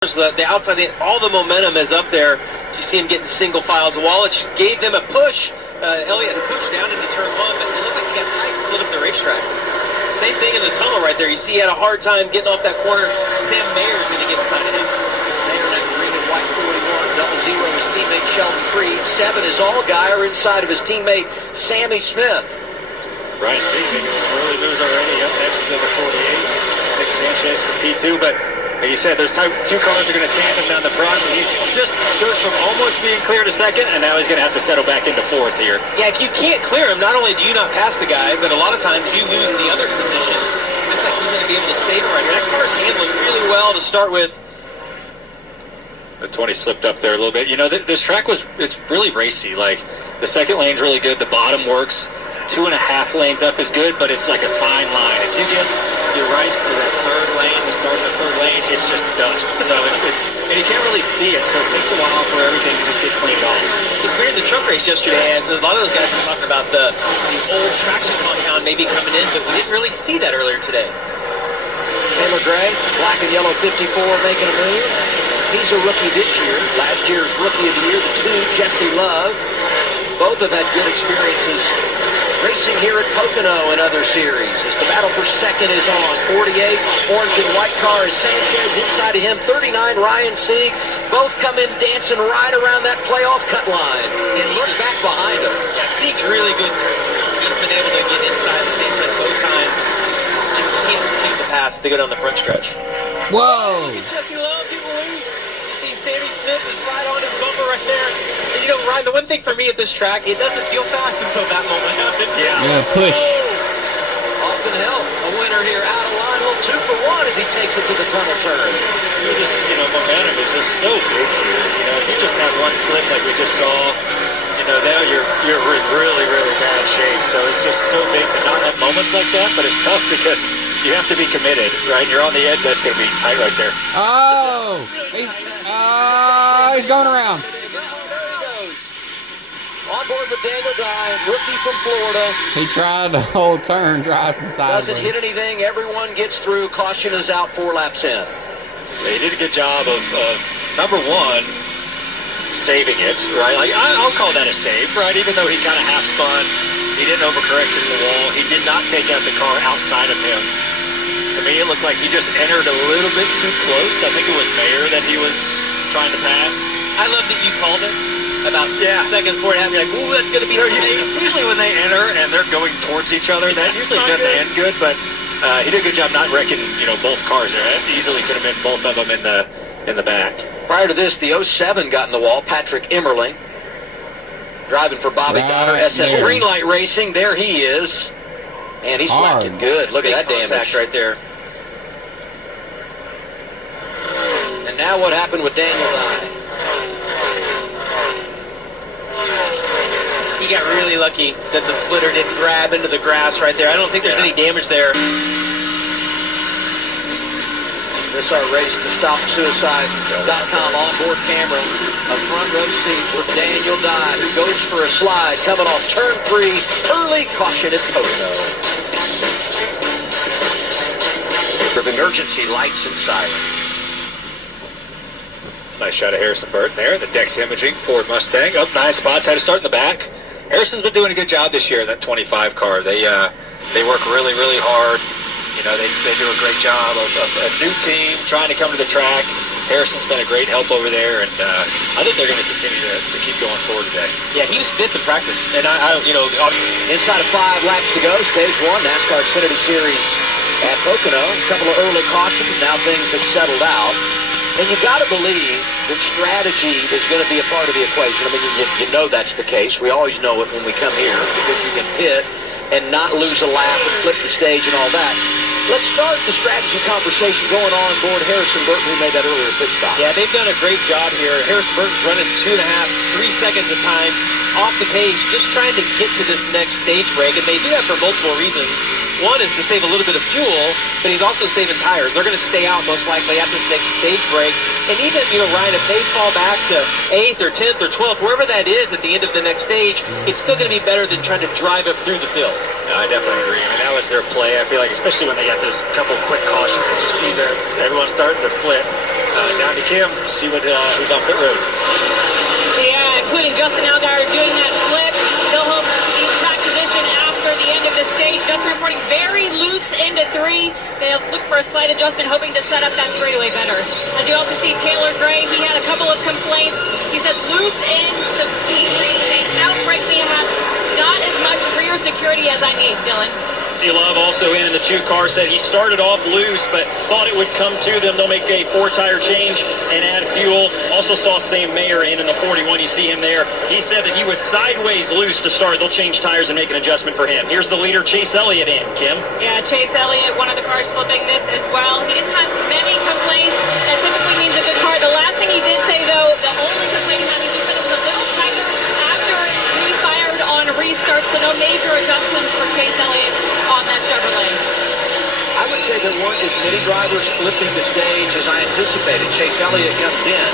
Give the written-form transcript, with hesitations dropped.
The outside, all the momentum is up there. You see him getting single files. Wallich gave them a push. Elliott had to push down into turn one, but it looked like he got tight and slid up the racetrack. Same thing in the tunnel right there. You see he had a hard time getting off that corner. Sam Mayer's going to get inside of him. Mayer in that green and white 41, 0 his teammate Sheldon Creed. 7 is Allgaier inside of his teammate Sammy Smith. Right, see, making some early moves already. Up next to the 48. Nick Sanchez for P2, but like you said, there's two cars are going to tandem down the front. He just goes from almost being clear to second, and now he's going to have to settle back into fourth here. Yeah, if you can't clear him, not only do you not pass the guy, but a lot of times you lose the other position. Looks like he's going to be able to save it right here. That car's handling really well to start with. The 20 slipped up there a little bit. You know, this track it's really racy. Like, the second lane's really good. The bottom works. 2.5 lanes up is good, but it's like a fine line. If you get your rights to that third lane, the start of the third lane, it's just dust. So and you can't really see it, so it takes a while for everything to just get cleaned off. It was weird in the truck race yesterday, and a lot of those guys were talking about the old traction compound maybe coming in, but we didn't really see that earlier today. Taylor Gray, black and yellow 54, making a move. He's a rookie this year. Last year's rookie of the year, the 2, Jesse Love. Both have had good experiences racing here at Pocono and other series. As the battle for second is on. 48, orange and white car is Sanchez. Inside of him, 39, Ryan Sieg. Both come in dancing right around that playoff cut line. And look back behind him. Yeah, Sieg's really good. He's been able to get inside the Sanchez both times. Just can't complete the pass to go down the front stretch. Whoa! Look at Jesse Love, people lose. You see Sammy Smith is right on his bumper right there. And you know, Ryan, the one thing for me at this track, it doesn't feel fast until that moment happens. Yeah, push. Austin Hill, a winner here, out of line, little 2 for 1 as he takes it to the tunnel turn. Momentum is just so big here. You know, if you just have one slip like we just saw, you know, now you're in really, really bad shape. So it's just so big to not have moments like that, but it's tough because you have to be committed, right? You're on the edge, that's going to be tight right there. Oh! He's going around. On board with Daniel Dye, rookie from Florida. He tried the whole turn driving sideways. Doesn't hit anything. Everyone gets through. Caution is out 4 laps in. They did a good job of number one, saving it, right? Like, I'll call that a save, right? Even though he kind of half spun, he didn't overcorrect in the wall. He did not take out the car outside of him. To me, it looked like he just entered a little bit too close. I think it was Mayer that he was trying to pass. I love that you called it. About seconds before it happened, you're like, ooh, that's going to be Usually when they enter and they're going towards each other, that usually doesn't end good, but he did a good job not wrecking, you know, both cars there. It easily could have been both of them in the back. Prior to this, the 07 got in the wall. Patrick Emmerling driving for Bobby Donner, SS Greenlight Racing. There he is. And he slapped it good. Look at that damage right there. And now what happened with Daniel Dye? He got really lucky that the splitter didn't grab into the grass right there. I don't think there's any damage there. This our race to stop suicide.com onboard camera. A front row seat with Daniel Dye, who goes for a slide coming off turn 3. Early caution at Pocono. Of emergency lights and sirens. Nice shot of Harrison Burton there. The Dex Imaging Ford Mustang up 9 spots. Had to start in the back. Harrison's been doing a good job this year in that 25 car. They work really, really hard. You know, they do a great job of a new team trying to come to the track. Harrison's been a great help over there, and I think they're going to continue to keep going forward today. Yeah, he was fit to practice, and inside of 5 laps to go, stage 1, NASCAR Xfinity Series at Pocono. A couple of early cautions. Now things have settled out. And you got to believe that strategy is going to be a part of the equation. I mean, you know that's the case. We always know it when we come here because you can pit and not lose a lap and flip the stage and all that. Let's start the strategy conversation going on board Harrison Burton, who made that earlier pit stop. Yeah, they've done a great job here. Harrison Burton's running 2.5, 3 seconds at times off the pace, just trying to get to this next stage break. And they do that for multiple reasons. One is to save a little bit of fuel, but he's also saving tires. They're going to stay out most likely at this next stage break. And even, Ryan, if they fall back to 8th or 10th or 12th, wherever that is at the end of the next stage, it's still going to be better than trying to drive up through the field. No, I definitely agree. I mean, that was their play. I feel like, especially when they got those couple quick cautions, and you see everyone starting to flip. Down to Kim, see who's on pit road. Yeah, including Justin Allgaier doing that flip. They'll hope in track position after the end of the stage. Justin reporting very loose into 3. They'll look for a slight adjustment, hoping to set up that straightaway better. As you also see Taylor Gray, he had a couple of complaints. He said loose into P3. They outright me have not as much rear security as I need, Dylan. Love also in the 2 car said he started off loose but thought it would come to them. They'll make a 4-tire change and add fuel. Also saw Sam Mayer in the 41. You see him there. He said that he was sideways loose to start. They'll change tires and make an adjustment for him. Here's the leader, Chase Elliott, in. Kim? Yeah, Chase Elliott, one of the cars flipping this as well. He didn't have many complaints. That typically means a good car. The last thing he did say, though, the only complaint he had, he said it was a little tighter after he fired on restart, so no major adjustments for Chase Elliott on that Chevrolet. I would say there weren't as many drivers flipping the stage as I anticipated. Chase Elliott comes in.